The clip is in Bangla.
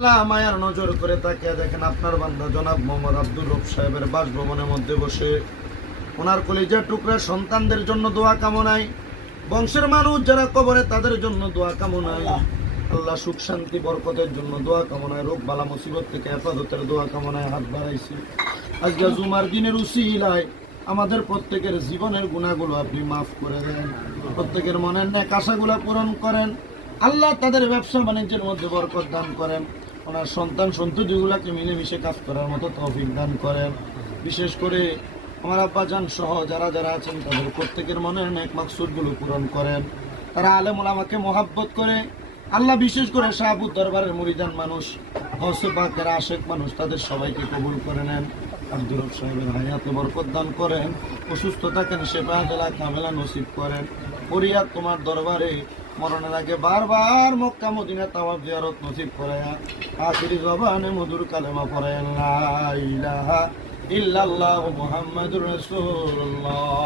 মায়ার নজর করে তাকিয়ে দেখেন আপনার বান্দা জনাব মোহাম্মদ আব্দুর রব সাহেবের বাসভবনের মধ্যে বসে ওনার কলিজার টুকরা সন্তানদের জন্য দোয়া কামনায়, বংশের মানুষ যারা কবরে তাদের জন্য দোয়া কামনায়, আল্লাহ সুখ শান্তি বরকতের জন্য দোয়া কামনায়, রোগ বালা মুসিবত থেকে হেফাজতের দোয়া কামনায় হাত বাড়াইছি। আজকে জুমার দিনের উসিলায় আমাদের প্রত্যেকের জীবনের গুনাহগুলো আপনি মাফ করে দেন, প্রত্যেকের মনের ন্যাক আশাগুলো পূরণ করেন। আল্লাহ তাদের ব্যবসা বাণিজ্যের মধ্যে বরকত দান করেন, ওনার সন্তান সন্ততিগুলোকে মিলেমিশে কাজ করার মতো তৌফিক দান করেন। বিশেষ করে আমার আব্বাজান সহ যারা যারা আছেন তাদের প্রত্যেকের মনের নেক মাকসুদগুলো পূরণ করেন। তারা আলেম ওলামাকে মোহাব্বত করে, আল্লাহ বিশেষ করে শাহবুদ দরবারের মুরিদান মানুষ, গৌসে পাকের আশেক মানুষ, তাদের সবাইকে কবুল করে নেন। আব্দুর রব সাহেবের হায়াতে বরকত দান করেন, অসুস্থ থাকেন শেফা দেলা কামেলা নসিব করেন। ফরিয়াদ তোমার দরবারে মরণের আগে বারবার মক্কা মদিনা তাওয়াফ জিয়ারত নসিব করায়া আখিরি জবানে মধুর কালেমা পড়েন লা ইলাহা ইল্লাল্লাহু মুহাম্মাদুর রাসূলুল্লাহ।